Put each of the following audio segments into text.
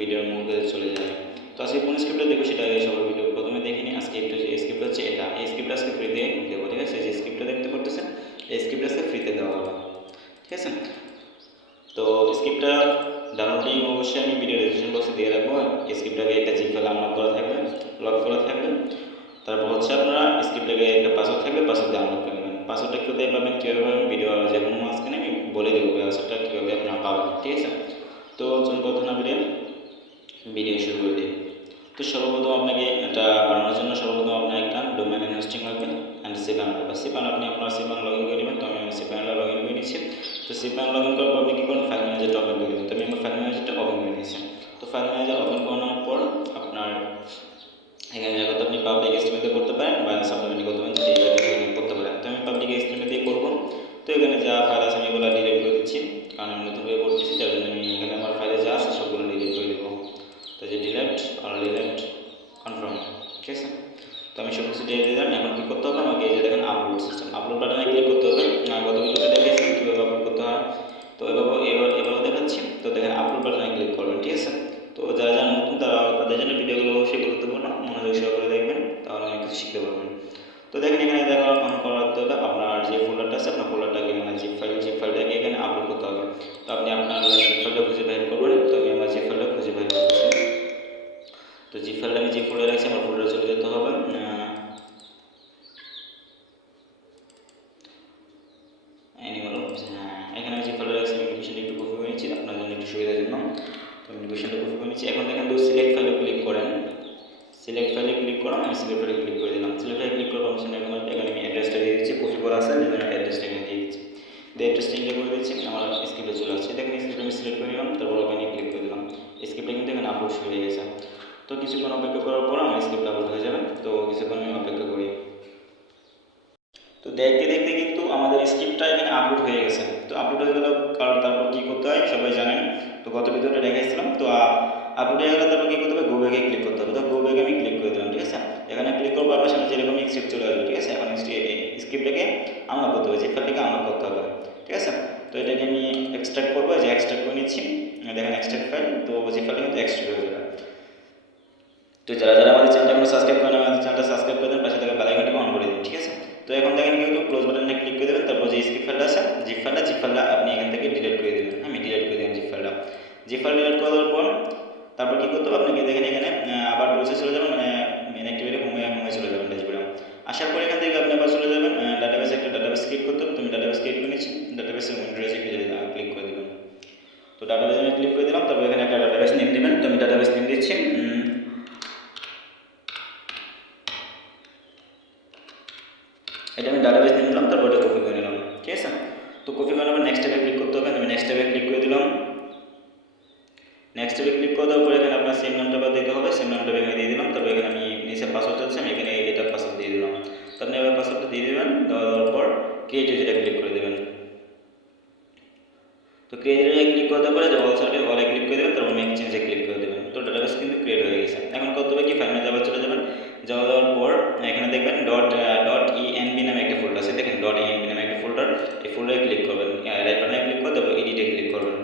ভিডিওর মধ্যে চলে যায়। তো আজকে কোন স্ক্রিপ্টটা দেবো সেটা সবার ভিডিও। প্রথমে দেখে নিই, আজকে একটু এই স্ক্রিপ্ট হচ্ছে এটা। এই স্ক্রিপ্ট আজকে ফ্রিতে দেবো, ঠিক আছে? যে স্ক্রিপ্টটা দেখতে পারতেছেন? এই স্ক্রিপ্ট আজকে ফ্রিতে দেওয়া হবে, ঠিক আছে? তো স্ক্রিপ্টটা ডাউনলোড অবশ্যই আমি ভিডিও ডিসক্রিপশন বক্সে দিয়ে রাখব। স্ক্রিপ্টটাকে একটা জিপ ফাইল আনলক করা থাকবে লক করা থাকবে। তারপর হচ্ছে আপনারা স্ক্রিপ্টটাকে একটা পাসওয়ার্ড থাকবে পাসওয়ার্ড দিয়ে আনলক করে নেবেন। পাসওয়ার্ডটা কোথায় পাবেন, কীভাবে পাবেন ভিডিও যে কোনো মাঝখানে আমি বলে দেবো পাসওয়ার্ডটা কীভাবে আপনারা পাবেন, ঠিক আছে? তো চলুন কথা না বলে ভিডিও শুরু করে দিই। তো সর্বপ্রথম আপনাকে এটা বানানোর জন্য সর্বপ্রথম আপনার একটা ডোমেন হোস্টিং লাগবে অ্যান্ড সিপান লাগবে সিপান আপনি আপনার সিপান লগ ইন করে নেবেন। তো আমি আমার সিপানটা লগ ইন করে নিচ্ছি। তো সিপান লগ ইন করার পর আপনি কী করুন ফাইল ম্যানেজারটা ওপেন করে দেবেন তো আমি আমার ফাইল ম্যানেজারটা ওপেন করে নিয়েছি। তো ফাইল ম্যানেজার ওপেন করানোর পর আপনার এখানে জায়গাতে আপনি পাবলিক স্ট্রিমেতে করতে পারেন বা সাপ্লিমেন্ট করতে পারেন করতে পারেন তো আমি পাবলিক দিয়ে করব। তো এখানে যা ফাইল আছে আমি এগুলো ডিলিট করে দিচ্ছি। কারণ আমি নতুন করে করতেছি, তার জন্য আমি এখানে আমার ফাইলে যা আছে সবগুলো ডিলিট করে দেবো তো যে ডিলেট আর ডিলেট কনফার্ম ঠিক আছে তো আমি সব কিছু দিয়ে দিলাম এখন কী করতে হবে, আমাকে এই দেখেন আপলোড সিস্টেম আপলোড বাটনে ক্লিক করতে হবে। গত ভিডিওতে দেখেছি কীভাবে আপলোড করতে হয়? তো এবার এবার এবারও দেখাচ্ছি। তো দেখেন আপলোড বাটনে ক্লিক করবেন, ঠিক আছে? তো যারা যারা নতুন, তারা তাদের জন্য ভিডিওগুলো অবশ্যই গুরুত্বপূর্ণ। মনোযোগ সহকারে দেখবেন, তাহলে অনেক কিছু শিখতে পারবেন। তো দেখেন এখানে দেখা অন করার তো আপনার যে ফোল্ডারটা আছে, আপনার ফোল্ডারটাকে মানে জিপ ফাইল জিপ ফাইলটাকে এখানে আপলোড করতে হবে? তো আপনি আপনার জিপ ফাইলটা খুঁজে বের করবেন, তো আমি আমার জিপ ফাইলটা খুঁজে বের করতেছি তো জিপ ফাইলটা আমি যে ফোল্ডারে রাখছি, আমার ফোল্ডারে চলে যেতে হবে অ্যানিমাল হ্যাঁ এখানে যে ফোল্ডারে রাখছি আমি লোকেশনটা একটু কপি করে নিচ্ছি, আপনার জন্য একটু সুবিধার জন্য। তো আমি লোকেশনটা কপি করে নিচ্ছি। এখন দেখেন তো সিলেক্ট ফাইলে ক্লিক করেন। সিলেক্ট ফাইলে ক্লিক করাম আমি সিলেক্ট ফাইলে ক্লিক করে দিলাম। সিলেক্ট ফাইলে ক্লিক করার অপশন এখানে এখানে আমি অ্যাড্রেসটা দিয়ে দিচ্ছি কপি করা আছে, আমি অ্যাড্রেসটা এখানে দিয়ে দিচ্ছি। দিয়ে অ্যাড্রেসটা ইন্টার করে দিচ্ছি আমার স্ক্রিপ্টে চলে আসছে। দেখেন স্ক্রিপ্ট আমি সিলেক্ট করে নিলাম, তারপর ওখানে ক্লিক করে দিলাম। স্ক্রিপ্টটা কিন্তু এখানে আপলোড হয়ে গেছে। তো কিছুক্ষণ অপেক্ষা করার পর আমার স্ক্রিপ্ট আপলোড হয়ে যাবে। তো কিছুক্ষণ আমি অপেক্ষা করি। তো দেখতে দেখতে কিন্তু আমাদের স্ক্রিপ্টটা এখানে আপলোড হয়ে গেছে। তো আপলোড হয়ে গেল, কারণ তারপর কী করতে হয় সবাই জানেন। তো গত ভিডিওটা দেখাইছিলাম তো আপলোড হয়ে গেলে তারপর কী করতে হবে? গো ব্যাগে ক্লিক করতে হবে। তো গো ব্যাগে আমি ক্লিক করে দিলাম, ঠিক আছে? এখানে ক্লিক করব, আপনার সামনে যেরকম স্ক্রিপ্ট চলে আসবে, ঠিক আছে? এখন স্ক্রিপ্টটাকে আনলক করতে হবে, যে ফাইলটাকে আনলক করতে হবে, ঠিক আছে? তো এটাকে আমি এক্সট্রাক্ট করব যে এক্সট্রাক্ট করে নিচ্ছি। দেখেন এক্সট্রাক্ট ফাইল তো যে কিন্তু এক্সট্রাক্ট হয়ে যাবে তো যারা যারা আমাদের চ্যানেলটা এখনও সাবস্ক্রাইব করেন, আমাদের চ্যানেলটা সাবস্ক্রাইব করে দেন, পাশে থেকে বেল আইকনটা অন করে দিন, ঠিক আছে? তো এখন দেখেন কিন্তু ক্লোজ বাটনে ক্লিক করে দেবেন, তারপর যে স্ক্রিপ ফাইলটা আছে জিপ ফাইলটা জিপ ফাইলটা আপনি এখান থেকে ডিলিট করে দেবেন। আমি ডিলিট করে দিলাম জিপ ফাইলটা জিপ ফাইল ডিলিট করার পর, তারপর কী করতে হবে? আপনাকে দেখেন এখানে আবার টুলসে চলে যাবেন মানে মেন অ্যাক্টিভিটি হোমে হোমে চলে যাবেন ড্যাশবোর্ডে আসার পর এখান থেকে আপনি আবার চলে যাবেন ডাটাবেস একটা ডাটাবেস ক্রিয়েট করতে হবে। তুমি ডাটাবেস ক্রিয়েট করে নিচ্ছি ডাটাবেসের উইন্ডোজে ক্লিক করে দেবেন। তো ডাটাবেসে আমি ক্লিক করে দিলাম, তারপর এখানে একটা ডাটাবেস নেম দেবেন, তো আমি ডাটাবেস নেম দিচ্ছি এটা আমি ডাটাবেস নিয়ে নিলাম তারপর এটা কপি করে নিলাম ঠিক আছে তো কপি করে নেবার নেক্সট ট্যাবে ক্লিক করতে হবে আমি নেক্সট ট্যাবে ক্লিক করে দিলাম নেক্সট ট্যাবে ক্লিক করে দেওয়ার পর এখানে আপনার সেম নামটা বা দিতে হবে সেম নামটা এখানে দিয়ে দিলাম তারপর এখানে আমি নিচে পাসওয়ার্ড আছে আমি এখানে এটা পাসওয়ার্ড দিয়ে দিলাম তো আপনি এবার পাসওয়ার্ডটা দিয়ে দেবেন দেওয়ার পর ক্রিয়েট যেটা ক্লিক করে দেবেন তো ক্রিয়েট ক্লিক করতে পরে যে অল সাইডে অলে ক্লিক করে দেবেন তারপর মেক চেঞ্জে ক্লিক করে দেবেন তো ডাটাবেস কিন্তু ক্রিয়েট হয়ে গেছে। এখন করতে হবে কি? ফাইনাল যাবার চলে যাবেন যাওয়া যাওয়ার পর এখানে দেখবেন ডট ডট ইএনবি নামে একটা ফোল্ডার আছে। দেখেন ডট ইএনবি নামে একটা ফোল্ডার এই ফোল্ডারে ক্লিক করবেন। রাইট বাটনে ক্লিক করে তারপর এডিটে ক্লিক করবেন।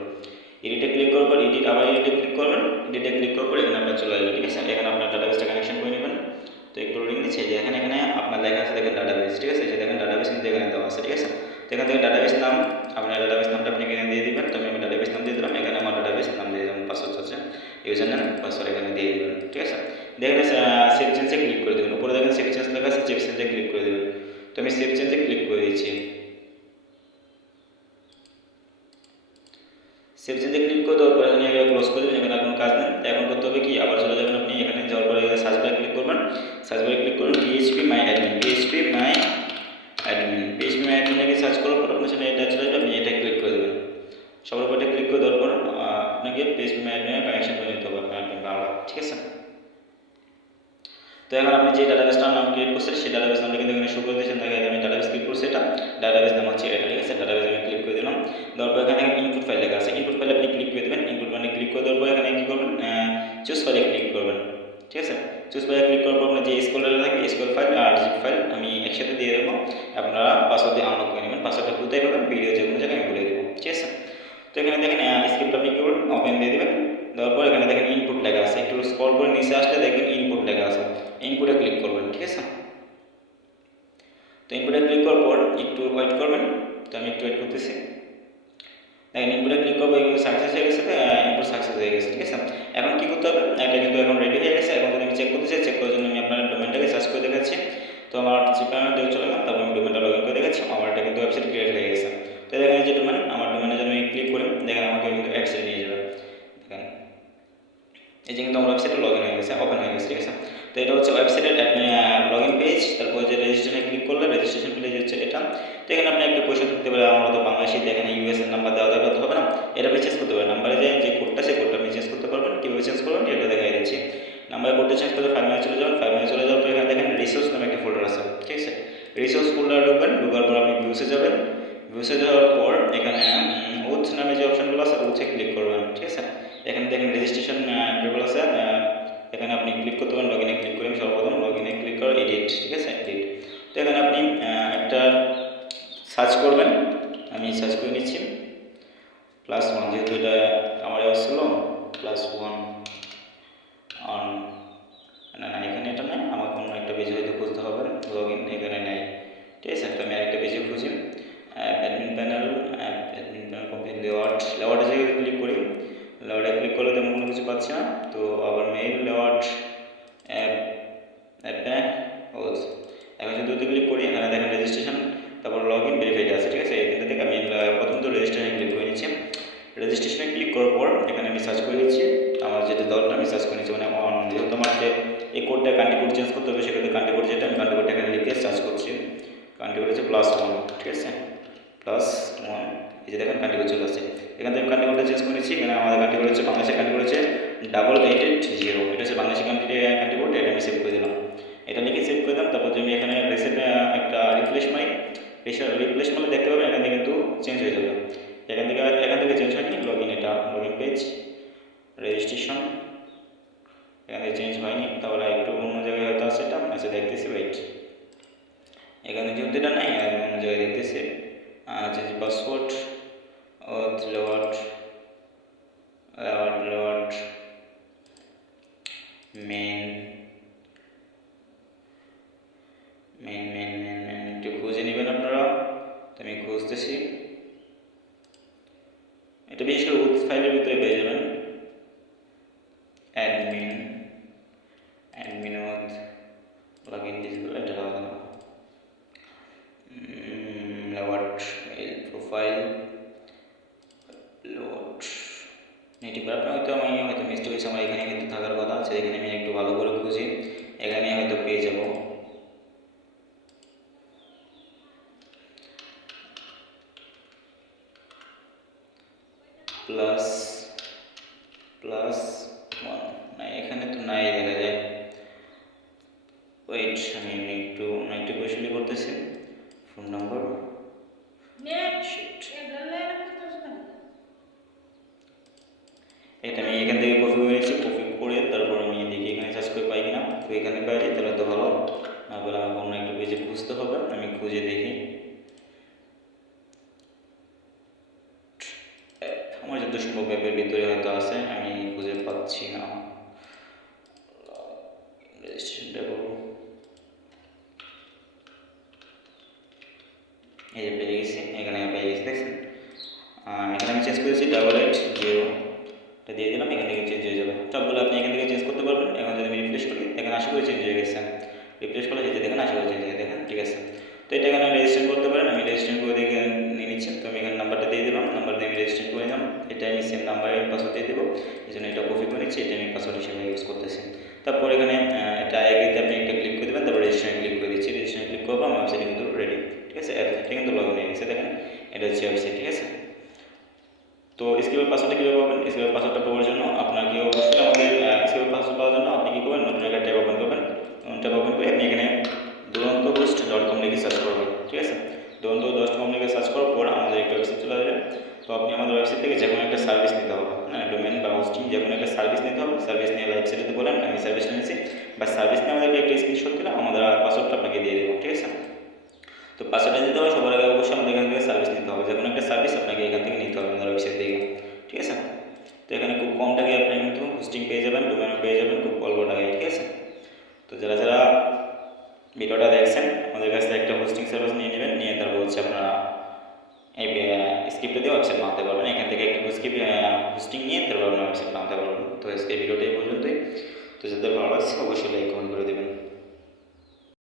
এডিটে ক্লিক করার পর এডিট আবার এডিটে ক্লিক করবেন। এডিটে ক্লিক করার পর এখানে আপনার চলে আসবে, ঠিক আছে? এখানে আপনার ডাটাবেসটা কানেকশন করে নেবেন। তো একটু লোডিং দিচ্ছে যে এখানে এখানে আপনার লেখা আছে, দেখেন ডাটাবেস ঠিক আছে? যে দেখেন ডাটাবেস কিন্তু এখানে দেওয়া আছে, ঠিক আছে? তো এখান থেকে ডাটাবেস নাম আপনার ডাটাবেস নামটা আপনি এখানে দিয়ে দিবেন, তো আমি ডাটাবেস নাম দিয়ে দিলাম, এখানে আমার ডাটাবেস নাম দিয়ে দিলাম পাসওয়ার্ড আছে ইউজার নাম পাসওয়ার্ড এখানে দিয়ে দিবেন ঠিক আছে? দেখেন সেভ চেঞ্জে ক্লিক করে দেবেন, উপরে দেখেন সেভ চেঞ্জ লেখা আছে সেভ চেঞ্জে ক্লিক করে দেবেন, তো আমি সেভ চেঞ্জে ক্লিক করে দিচ্ছি। সেভ চেঞ্জে ক্লিক করে দেওয়ার পর এখানে ক্লোজ করে দেবেন, এখানে কোনো কাজ নেই এখন করতে হবে কি, আবার চলে যাবেন আপনি, এখানে যাওয়ার পরে সার্চ বারে ক্লিক করবেন সার্চ বারে ক্লিক করুন PHP my admin PHP my admin PHP my অ্যাডমিনকে search করার পর আপনার সামনে এটা চলে যাবে আপনি এটা ক্লিক করে দেবেন সবার উপর এটা ক্লিক করে দেওয়ার পর আপনাকে পিএইচপি মাই অ্যাডমিনের কানেকশন করে নিতে হবে আপনার অ্যাডমিন বাংলা ঠিক আছে তো এখন আপনি যে ডাটাবেসটার নাম ক্রিয়েট করছেন, সেই ডাটাবেস নামটা কিন্তু এখানে শো করে দিয়েছেন দেখেন আমি ডাটাবেস ক্লিক করছি এটা। ডাটাবেস নাম হচ্ছে এটা ঠিক আছে? ডাটাবেস আমি ক্লিক করে দিলাম। তারপর এখানে ইনপুট ফাইল লেখা আছে। ইনপুট ফাইলে আপনি ক্লিক করে দেবেন। ইনপুট মানে ক্লিক করে দেওয়ার পর এখানে কী করবেন? চুজ ফাইলে ক্লিক করবেন। ঠিক আছে? চুজ ফাইলে ক্লিক করার পর আপনার যে স্কোলার থাকবে স্কোল ফাইল আর জিপ ফাইল আমি একসাথে দিয়ে দেবো। আপনারা পাসওয়ার্ড দিয়ে আনলক করে নেবেন। পাসওয়ার্ডটা কোথায় পাবেন? ভিডিও যে কোনো জায়গায় আমি বলে দেবো। ঠিক আছে? তো এখানে দেখেন স্ক্রিপ্ট আপনি কি করবেন? ওপেন দিয়ে দেবেন। দেওয়ার পর এখানে দেখেন ইনপুট লেখা আছে। একটু স্ক্রল করে নিচে আসলে দেখবেন ইনপুটে ক্লিক করবেন, ঠিক আছে? তো ইনপুটে ক্লিক করার পর একটু ওয়েট করবেন। তো আমি একটু ওয়েট করতেছি। দেখেন ইনপুটে ক্লিক করব এগুলো সাকসেস হয়ে গেছে ইনপুট সাকসেস হয়ে গেছে, ঠিক আছে? এখন কী করতে হবে? এটা কিন্তু এখন রেডি হয়ে গেছে। এখন যদি আমি চেক করতে চাই চেক করার জন্য আমি আপনার ডোমেনটাকে সার্চ করে দেখাচ্ছি। তো আমার তো এটা হচ্ছে ওয়েবসাইটের লগ ইন পেজ তারপর যে রেজিস্ট্রেশনে ক্লিক করলে রেজিস্ট্রেশন পেজ হচ্ছে এটা। তো এখানে আপনি একটা কোয়েশন থাকতে পারে আমরা তো বাংলাদেশি দেখেন ইউএস এর নাম্বার দেওয়া দেওয়া হবে না। এটা আপনি চেঞ্জ করতে পারেন। নাম্বারে যে কোডটা সেই কোডটা আপনি চেঞ্জ করতে পারবেন। কীভাবে চেঞ্জ করবেন এটা দেখাই দিচ্ছি। নাম্বার কোডটা চেঞ্জ করলে ফাইল চলে যাবেন। ফাইল চলে যাওয়ার পর এখানে দেখেন রিসোর্স নামে একটা ফোল্ডার আছে, ঠিক আছে? রিসোর্স ফোল্ডার ঢুকবেন, ঢুকার পর আপনি ভিউসে যাবেন। ভিউসে যাওয়ার পর এখানে উথ নামে যে অপশনগুলো আছে উথে ক্লিক করবেন, ঠিক আছে? এখানে দেখেন রেজিস্ট্রেশন এখানে আপনি ক্লিক করতে পারেন লগ ইনে ক্লিক করে সর্বপ্রথম লগ ইনে ক্লিক করে এডিট ঠিক আছে? এডিট তো এখানে আপনি একটা সার্চ করবেন, আমি সার্চ করে নিচ্ছি। প্লাস ওয়ান যেহেতু এটা আমার আসছিল প্লাস ওয়ান অন না না, এখানে এটা নেই আমাকে কোনো একটা বেজে হয়তো খুঁজতে হবে। লগ ইন এখানে নেই ঠিক আছে তো আমি আরেকটা পেজে খুঁজি admin panel admin panel complete layout লেআউটে জায়গায় ক্লিক করি লেআউটে ক্লিক করলে তেমন কোনো কিছু পাচ্ছি না তো আবার মেইল লেআউট অ্যাপ অ্যাপে ও এখন যদি ওতে ক্লিক করি এখানে দেখেন রেজিস্ট্রেশন তারপর লগ ইন ভেরিফাইড আছে ঠিক আছে এখান থেকে আমি প্রথম তো রেজিস্ট্রেশনে ক্লিক করে নিচ্ছি। রেজিস্ট্রেশনে ক্লিক করার পর এখানে আমি সার্চ করে নিচ্ছি। আমার যেটা দলটা আমি সার্চ করে নিচ্ছি মানে যেহেতু আমার যে এই কোডটা কান্ট্রি কোড চেঞ্জ করতে হবে, সেক্ষেত্রে কান্ট্রি কোড যেটা আমি কান্ট্রি কোডটা এখানে লিখে সার্চ করছি। কান্ট্রি কোড হচ্ছে প্লাস ওয়ান ঠিক আছে? প্লাস ওয়ান এই যে দেখেন কান্ট্রি কোড চলে আসছে। এখান থেকে কান্ট্রি কোডটা চেঞ্জ করে নিচ্ছি। এখানে আমাদের কান্ট্রি কোড হচ্ছে বাংলাদেশের কান্ট্রি কোড হচ্ছে ডাবল এইট এইট জিরো এটা হচ্ছে বাংলাদেশের কান্ট্রি কান্ট্রি কোড এটা আমি সেভ করে দিলাম। এটা লিখে সেভ করে দিলাম। তারপর আমি এখানে রিসেট একটা রিপ্লেস মারি রিপ্লেস করলে দেখতে পাবেন, এখান থেকে কিন্তু চেঞ্জ হয়ে যাবে। এখান থেকে এখান থেকে চেঞ্জ হয়নি লগ ইন এটা লগ ইন পেজ রেজিস্ট্রেশন এখান থেকে চেঞ্জ হয়নি, তাহলে একটু অন্য জায়গায় হয়তো আছে এটা আচ্ছা দেখতেছি ওয়েট এখানে যেহেতু এটা নাই অন্য জায়গায় দেখতেছি। চেঞ্জ পাসওয়ার্ড ও লেওয়ার্ড লেওয়ার্ড লেওয়ার্ড মেন মেন মেন মেন মেন একটু খুঁজে নেবেন আপনারা তো আমি খুঁজতেছি এটা বিশেষ করে উৎস ফাইলের ভিতরে পেয়ে যাবেন admin admin with log in display এটা লাগানো লেওয়ার্ড মেল প্রোফাইল লোড নেটিভ আপনার হয়তো আমি হয়তো মিস্টেক হয়েছে আমার এখানে কিন্তু থাকার কথা আছে এখানে আমি একটু ভালো করে খুঁজি এখানে হয়তো পেয়ে যাব প্লাস প্লাস ওয়ান নাই এখানে তো নাই দেখা যায় ওয়েট আমি একটু একটু কোয়েশন করতেছি ফোন নাম্বার এটা আমি এখান থেকে কপি করে নিচ্ছি কপি করে তারপর আমি দেখি এখানে সার্চ করে পাই কিনা তো এখানে পাই যাই তাহলে তো ভালো না বলে আমাকে অন্য একটু পেজে খুঁজতে হবে আমি খুঁজে দেখি সম্ভব অ্যাপের ভিতরে হয়তো আছে, আমি খুঁজে পাচ্ছি না। করব। এখানে আমি চেঞ্জ করেছি এইট জিরো এটা দিয়ে দিলাম, এখান থেকে চেঞ্জ হয়ে যাবে। আপনি এখান থেকে চেঞ্জ করতে পারবেন। এখন যদি আমি করি এখানে আশা করি চেঞ্জ হয়ে গেছে। যেতে দেখেন চেঞ্জ হয়ে দেখেন ঠিক আছে? তো এটা এখানে রেজিস্ট্রেশন করতে পারেন, আমি রেজিস্ট্রেশন করে দেখে নিয়ে নিচ্ছি। তো আমি এখানে নাম্বারটা দিয়ে নাম্বার দিয়ে আমি রেজিস্ট্রেশন করে দিলাম এটা আমি সেম নাম্বারে পাসওয়ার্ড দিয়ে দেবো। এই জন্য এটা কপি করে নিচ্ছি এটা আমি পাসওয়ার্ড হিসেবে ইউজ করতেছি। তারপর এখানে এটা এগ্রিতে আপনি একটা ক্লিক করে দেবেন, তারপর রেজিস্ট্রেশন ক্লিক করে দিচ্ছি। রেজিস্ট্রেশন ক্লিক করব আমার ওয়েবসাইট কিন্তু রেডি ঠিক আছে? এটা কিন্তু লগ ইন হয়ে গেছে, দেখেন? এটা হচ্ছে ওয়েবসাইট ঠিক আছে? তো স্কিপের পাসওয়ার্ডটা কীভাবে পাবেন? স্কিপের পাসওয়ার্ডটা পাওয়ার জন্য আপনাকে অবশ্যই আমাদের স্কিপের পাসওয়ার্ড পাওয়ার জন্য আপনি কী করবেন? নতুন একটা ট্যাব ওপেন করবেন। ট্যাব ওপেন করে আপনি এখানে দুরন্ত পোস্ট ডট কম লিখে সার্চ করবেন, ঠিক আছে? দুরন্ত ডট কম লিখে সার্চ করার পর আমাদের একটা ওয়েবসাইট চলে আসবে। তো আপনি আমাদের ওয়েবসাইট থেকে যে কোনো একটা সার্ভিস নিতে হবে। হ্যাঁ ডোমেন বা হোস্টিং যে কোনো একটা সার্ভিস নিতে হবে। সার্ভিস নিয়ে ওয়েবসাইটে বলেন, আমি সার্ভিস নিয়েছি বা সার্ভিস নিয়ে আমাদেরকে একটা স্ক্রিনশট দিলে আমাদের পাসওয়ার্ডটা আপনাকে দিয়ে দেবো, ঠিক আছে? তো তো পাসওয়ার্ডটা দিতে হবে, সবার আগে অবশ্যই আমাদের এখান থেকে সার্ভিস নিতে হবে। যে কোনো একটা সার্ভিস আপনাকে এখান থেকে নিতে হবে আমাদের ওয়েবসাইট থেকে, ঠিক আছে? তো এখানে খুব কম টাকায় আপনি কিন্তু হোস্টিং পেয়ে যাবেন ডোমেনও পেয়ে যাবেন, খুব অল্প টাকায়, ঠিক আছে? তো যারা ওয়েবসাইট বানাতে পারবেন, এখান থেকে একটু স্ক্রিপ্ট হোস্টিং নিয়ে তারপর আপনার ওয়েবসাইট বানাতে পারবেন। তো আজকে ভিডিওটা এই পর্যন্তই। তো যাদের ভালো লাগছে, অবশ্যই লাইক কমেন্ট করে